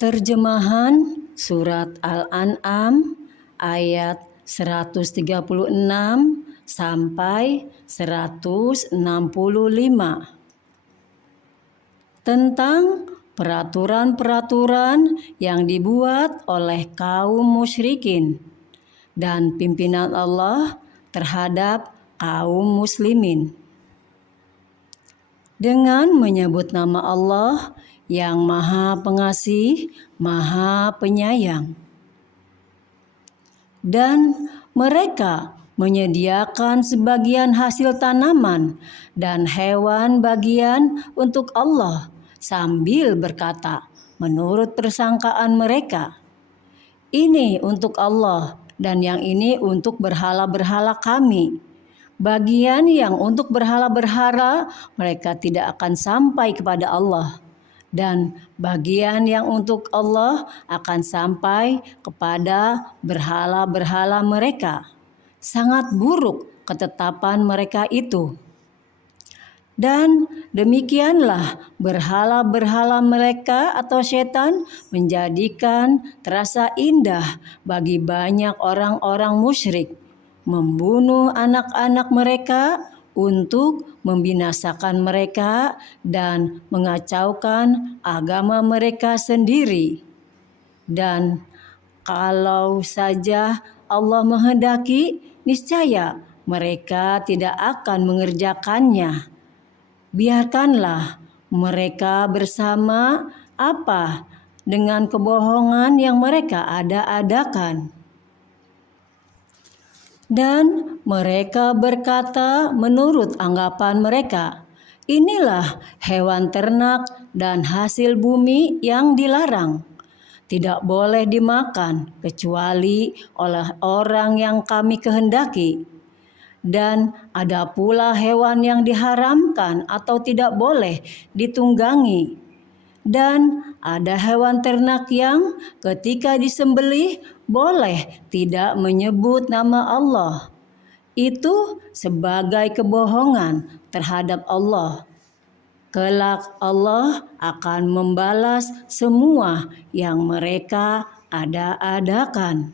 Terjemahan Surat Al-An'am ayat 136 sampai 165 tentang peraturan-peraturan yang dibuat oleh kaum musyrikin dan pimpinan Allah terhadap kaum muslimin. Dengan menyebut nama Allah yang Maha Pengasih, Maha Penyayang. Dan mereka menyediakan sebagian hasil tanaman dan hewan bagian untuk Allah sambil berkata, menurut persangkaan mereka, ini untuk Allah dan yang ini untuk berhala-berhala kami. Bagian yang untuk berhala-berhala mereka tidak akan sampai kepada Allah. Dan bagian yang untuk Allah akan sampai kepada berhala-berhala mereka. Sangat buruk ketetapan mereka itu. Dan demikianlah berhala-berhala mereka atau setan menjadikan terasa indah bagi banyak orang-orang musyrik, membunuh anak-anak mereka untuk membinasakan mereka dan mengacaukan agama mereka sendiri. Dan kalau saja Allah menghendaki, niscaya mereka tidak akan mengerjakannya. Biarkanlah mereka bersama apa dengan kebohongan yang mereka ada-adakan. Dan mereka berkata menurut anggapan mereka, inilah hewan ternak dan hasil bumi yang dilarang. Tidak boleh dimakan kecuali oleh orang yang kami kehendaki. Dan ada pula hewan yang diharamkan atau tidak boleh ditunggangi. Dan ada hewan ternak yang ketika disembelih boleh tidak menyebut nama Allah. Itu sebagai kebohongan terhadap Allah. Kelak Allah akan membalas semua yang mereka ada-adakan.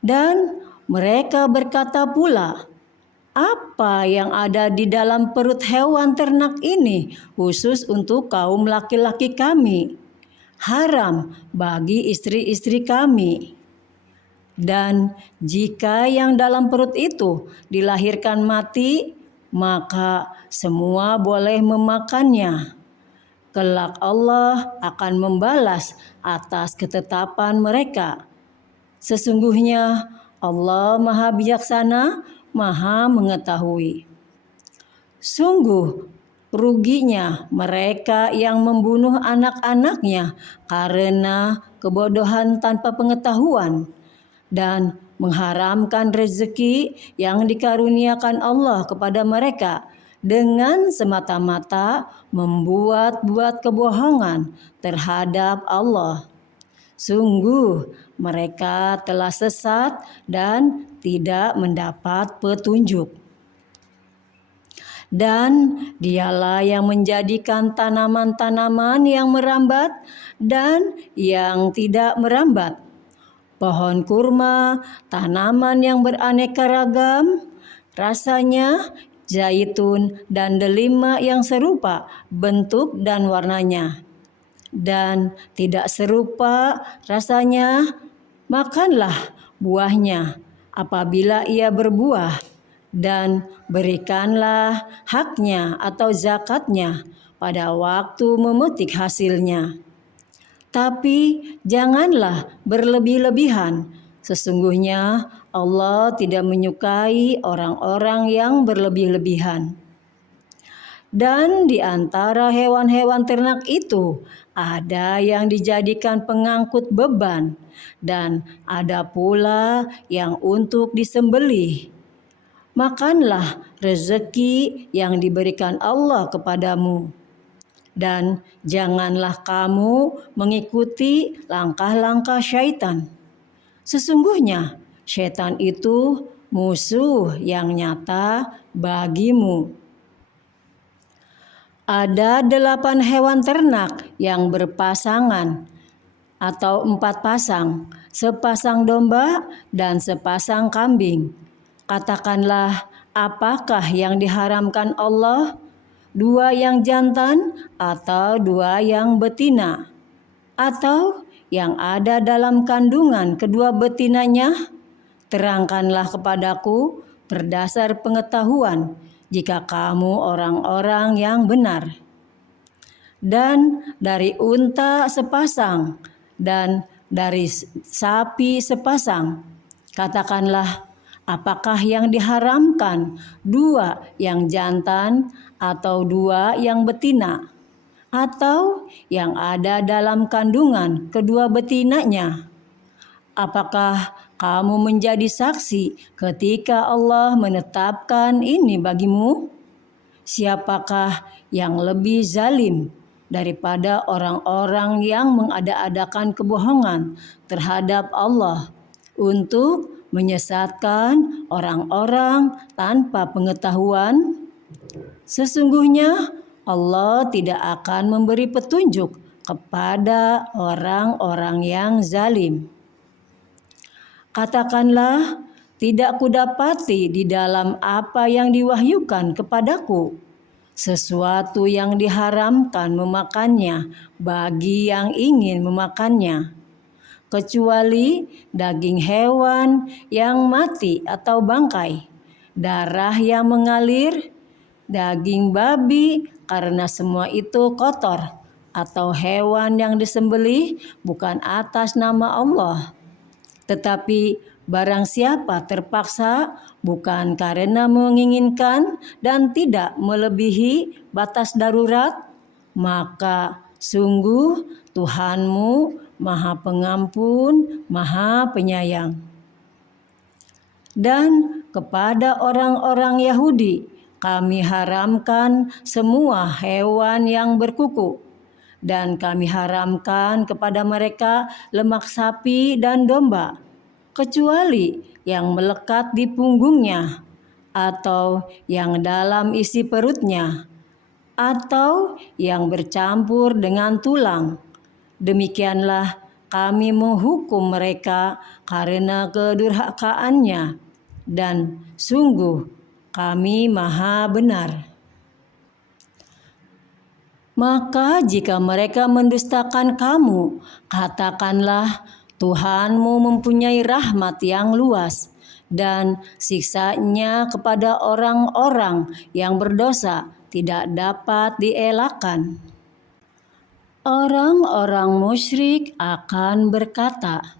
Dan mereka berkata pula, apa yang ada di dalam perut hewan ternak ini khusus untuk kaum laki-laki kami, haram bagi istri-istri kami. Dan jika yang dalam perut itu dilahirkan mati, maka semua boleh memakannya. Kelak Allah akan membalas atas ketetapan mereka. Sesungguhnya Allah Maha Bijaksana, Maha Mengetahui. Sungguh ruginya mereka yang membunuh anak-anaknya karena kebodohan tanpa pengetahuan dan mengharamkan rezeki yang dikaruniakan Allah kepada mereka dengan semata-mata membuat-buat kebohongan terhadap Allah. Sungguh mereka telah sesat dan tidak mendapat petunjuk. Dan dialah yang menjadikan tanaman-tanaman yang merambat dan yang tidak merambat, pohon kurma, tanaman yang beraneka ragam, rasanya, zaitun dan delima yang serupa bentuk dan warnanya. Dan tidak serupa rasanya, makanlah buahnya apabila ia berbuah, dan berikanlah haknya atau zakatnya pada waktu memetik hasilnya. Tapi janganlah berlebih-lebihan, sesungguhnya Allah tidak menyukai orang-orang yang berlebih-lebihan. Dan di antara hewan-hewan ternak itu ada yang dijadikan pengangkut beban dan ada pula yang untuk disembelih. Makanlah rezeki yang diberikan Allah kepadamu. Dan janganlah kamu mengikuti langkah-langkah syaitan. Sesungguhnya syaitan itu musuh yang nyata bagimu. Ada 8 hewan ternak yang berpasangan atau 4 pasang, sepasang domba dan sepasang kambing. Katakanlah, apakah yang diharamkan Allah? 2 yang jantan atau 2 yang betina? Atau yang ada dalam kandungan kedua betinanya? Terangkanlah kepadaku berdasar pengetahuan, jika kamu orang-orang yang benar. Dan dari unta sepasang dan dari sapi sepasang. Katakanlah, apakah yang diharamkan? 2 yang jantan atau 2 yang betina? Atau yang ada dalam kandungan kedua betinanya? Apakah kamu menjadi saksi ketika Allah menetapkan ini bagimu? Siapakah yang lebih zalim daripada orang-orang yang mengada-adakan kebohongan terhadap Allah untuk menyesatkan orang-orang tanpa pengetahuan? Sesungguhnya Allah tidak akan memberi petunjuk kepada orang-orang yang zalim. Katakanlah, tidak kudapati di dalam apa yang diwahyukan kepadaku sesuatu yang diharamkan memakannya bagi yang ingin memakannya, kecuali daging hewan yang mati atau bangkai, darah yang mengalir, daging babi, karena semua itu kotor, atau hewan yang disembelih bukan atas nama Allah. Tetapi barang siapa terpaksa bukan karena menginginkan dan tidak melebihi batas darurat, maka sungguh Tuhanmu Maha Pengampun, Maha Penyayang. Dan kepada orang-orang Yahudi kami haramkan semua hewan yang berkuku, dan kami haramkan kepada mereka lemak sapi dan domba, kecuali yang melekat di punggungnya, atau yang dalam isi perutnya, atau yang bercampur dengan tulang. Demikianlah kami menghukum mereka karena kedurhakaannya, dan sungguh kami Maha Benar. Maka jika mereka mendustakan kamu, katakanlah, Tuhanmu mempunyai rahmat yang luas, dan siksanya kepada orang-orang yang berdosa tidak dapat dielakkan. Orang-orang musyrik akan berkata,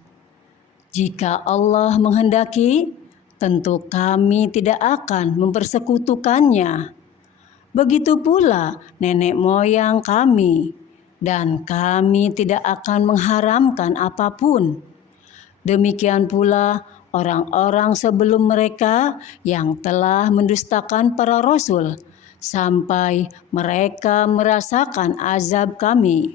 jika Allah menghendaki, tentu kami tidak akan mempersekutukannya. Begitu pula nenek moyang kami, dan kami tidak akan mengharamkan apapun. Demikian pula orang-orang sebelum mereka yang telah mendustakan para rasul, sampai mereka merasakan azab kami.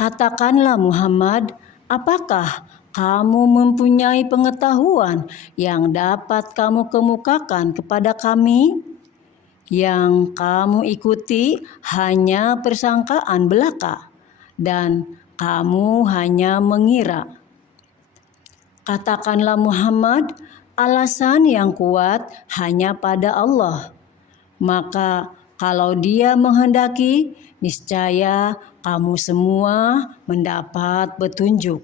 Katakanlah Muhammad, apakah kamu mempunyai pengetahuan yang dapat kamu kemukakan kepada kami? Yang kamu ikuti hanya persangkaan belaka, dan kamu hanya mengira. Katakanlah Muhammad, alasan yang kuat hanya pada Allah. Maka kalau Dia menghendaki, niscaya kamu semua mendapat petunjuk.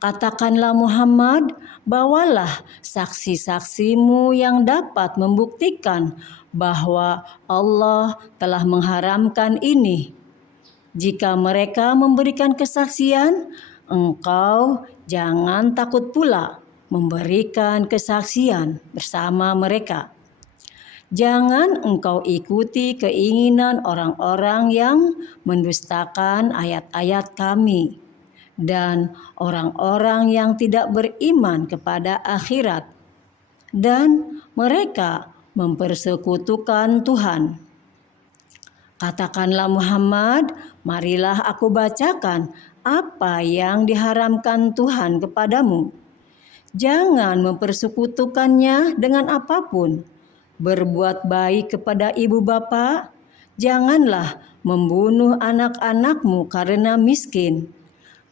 Katakanlah Muhammad, bawalah saksi-saksimu yang dapat membuktikan bahwa Allah telah mengharamkan ini. Jika mereka memberikan kesaksian, engkau jangan takut pula memberikan kesaksian bersama mereka. Jangan engkau ikuti keinginan orang-orang yang mendustakan ayat-ayat kami dan orang-orang yang tidak beriman kepada akhirat, dan mereka mempersekutukan Tuhan. Katakanlah Muhammad, marilah aku bacakan apa yang diharamkan Tuhan kepadamu. Jangan mempersekutukannya dengan apapun. Berbuat baik kepada ibu bapa, Janganlah membunuh anak-anakmu karena miskin.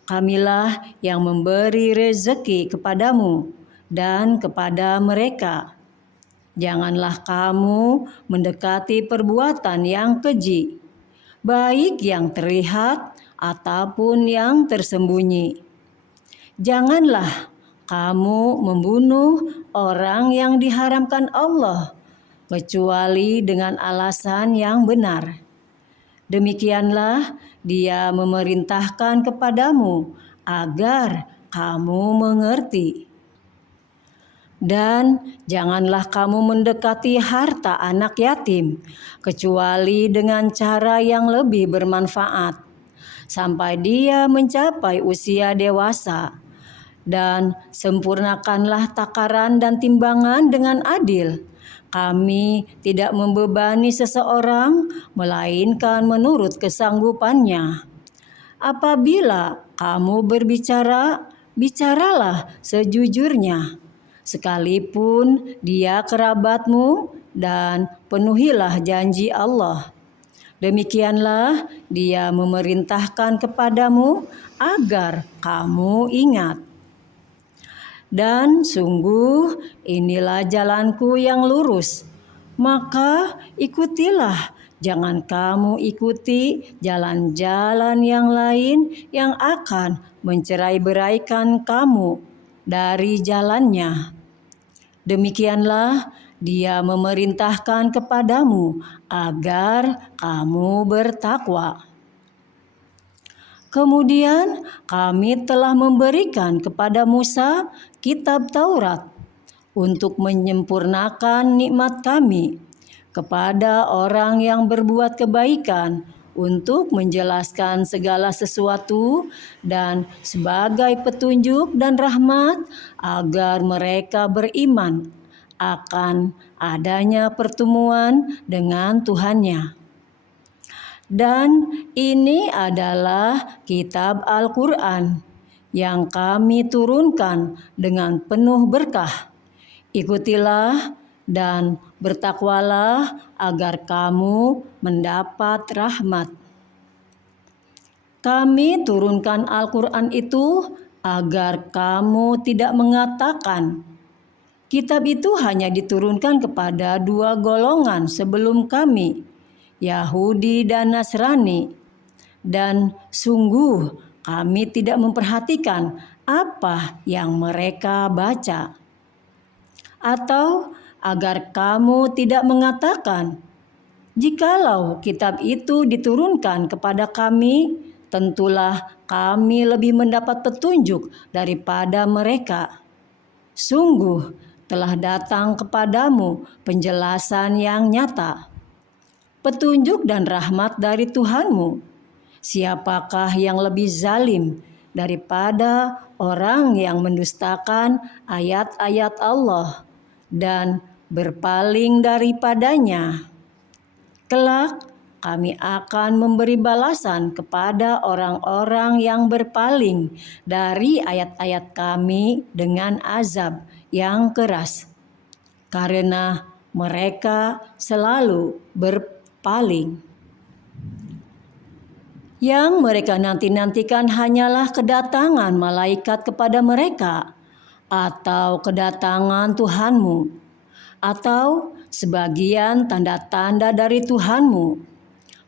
Kamilah yang memberi rezeki kepadamu dan kepada mereka. Janganlah kamu mendekati perbuatan yang keji, baik yang terlihat ataupun yang tersembunyi. Janganlah kamu membunuh orang yang diharamkan Allah, kecuali dengan alasan yang benar. Demikianlah Dia memerintahkan kepadamu agar kamu mengerti. Dan janganlah kamu mendekati harta anak yatim, kecuali dengan cara yang lebih bermanfaat, sampai dia mencapai usia dewasa. Dan sempurnakanlah takaran dan timbangan dengan adil. Kami tidak membebani seseorang, melainkan menurut kesanggupannya. Apabila kamu berbicara, bicaralah sejujurnya, sekalipun dia kerabatmu, dan penuhilah janji Allah. Demikianlah Dia memerintahkan kepadamu agar kamu ingat. Dan sungguh inilah jalanku yang lurus, maka ikutilah. Jangan kamu ikuti jalan-jalan yang lain yang akan mencerai-beraikan kamu dari jalannya. Demikianlah Dia memerintahkan kepadamu agar kamu bertakwa. Kemudian kami telah memberikan kepada Musa kitab Taurat untuk menyempurnakan nikmat kami kepada orang yang berbuat kebaikan, untuk menjelaskan segala sesuatu dan sebagai petunjuk dan rahmat agar mereka beriman akan adanya pertemuan dengan Tuhannya. Dan ini adalah kitab Al-Quran yang kami turunkan dengan penuh berkah. Ikutilah dan bertakwalah agar kamu mendapat rahmat. Kami turunkan Al-Quran itu agar kamu tidak mengatakan, kitab itu hanya diturunkan kepada 2 golongan sebelum kami, Yahudi dan Nasrani, dan sungguh kami tidak memperhatikan apa yang mereka baca. Atau agar kamu tidak mengatakan, jikalau kitab itu diturunkan kepada kami, tentulah kami lebih mendapat petunjuk daripada mereka. Sungguh telah datang kepadamu penjelasan yang nyata, petunjuk dan rahmat dari Tuhanmu. Siapakah yang lebih zalim daripada orang yang mendustakan ayat-ayat Allah dan berpaling daripadanya? Kelak kami akan memberi balasan kepada orang-orang yang berpaling dari ayat-ayat kami dengan azab yang keras, karena mereka selalu berpaling. Yang mereka nanti-nantikan hanyalah kedatangan malaikat kepada mereka, atau kedatangan Tuhanmu, atau sebagian tanda-tanda dari Tuhanmu.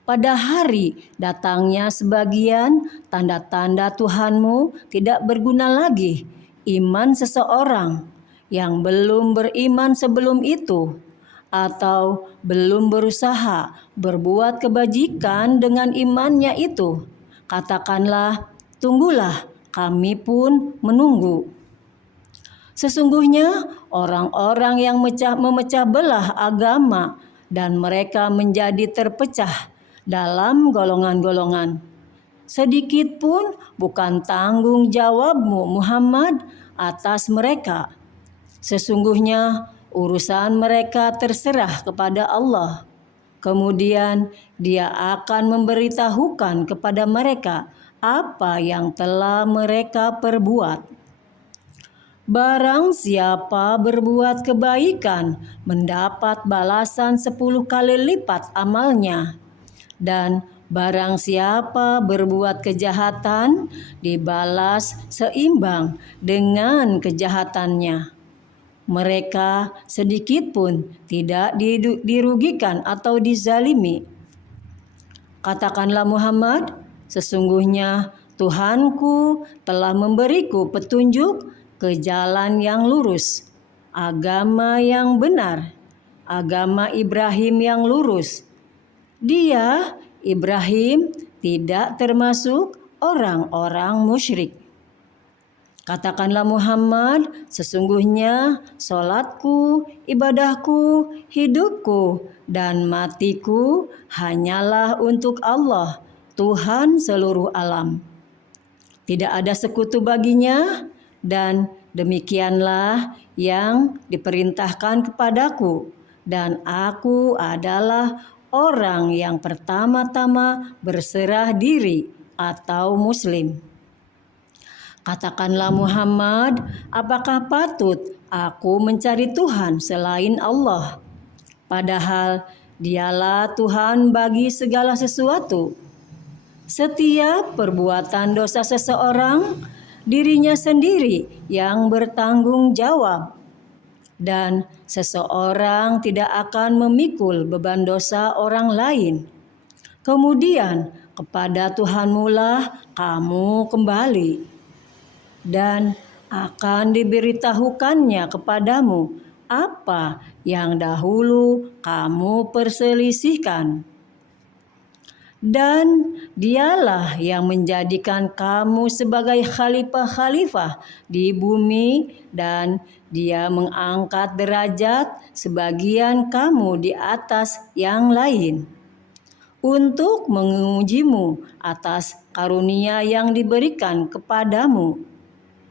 Pada hari datangnya sebagian tanda-tanda Tuhanmu tidak berguna lagi iman seseorang yang belum beriman sebelum itu, atau belum berusaha berbuat kebajikan dengan imannya itu. Katakanlah, tunggulah, kami pun menunggu. Sesungguhnya orang-orang yang memecah belah agama dan mereka menjadi terpecah dalam golongan-golongan, sedikit pun bukan tanggung jawabmu Muhammad atas mereka. Sesungguhnya urusan mereka terserah kepada Allah. Kemudian Dia akan memberitahukan kepada mereka apa yang telah mereka perbuat. Barang siapa berbuat kebaikan mendapat balasan 10 kali lipat amalnya. Dan barang siapa berbuat kejahatan, dibalas seimbang dengan kejahatannya. Mereka sedikit pun tidak dirugikan atau dizalimi. Katakanlah Muhammad, sesungguhnya Tuhanku telah memberiku petunjuk ke jalan yang lurus, agama yang benar, agama Ibrahim yang lurus. Dia, Ibrahim, tidak termasuk orang-orang musyrik. Katakanlah Muhammad, sesungguhnya solatku, ibadahku, hidupku, dan matiku hanyalah untuk Allah, Tuhan seluruh alam. Tidak ada sekutu baginya, dan demikianlah yang diperintahkan kepadaku, dan aku adalah orang yang pertama-tama berserah diri atau muslim. Katakanlah Muhammad, apakah patut aku mencari Tuhan selain Allah? Padahal Dialah Tuhan bagi segala sesuatu. Setiap perbuatan dosa seseorang, dirinya sendiri yang bertanggung jawab. Dan seseorang tidak akan memikul beban dosa orang lain. Kemudian kepada Tuhanmulah kamu kembali. Dan akan diberitahukannya kepadamu apa yang dahulu kamu perselisihkan. Dan Dialah yang menjadikan kamu sebagai khalifah-khalifah di bumi, dan Dia mengangkat derajat sebagian kamu di atas yang lain untuk mengujimu atas karunia yang diberikan kepadamu.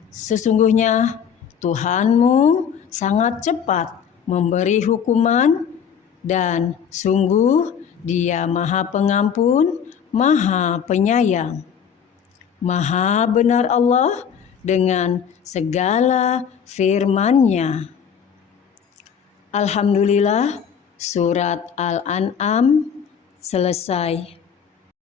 Sesungguhnya Tuhanmu sangat cepat memberi hukuman, dan sungguh Dia Maha Pengampun, Maha Penyayang. Maha benar Allah dengan segala firman-Nya. Alhamdulillah, surat Al-An'am selesai.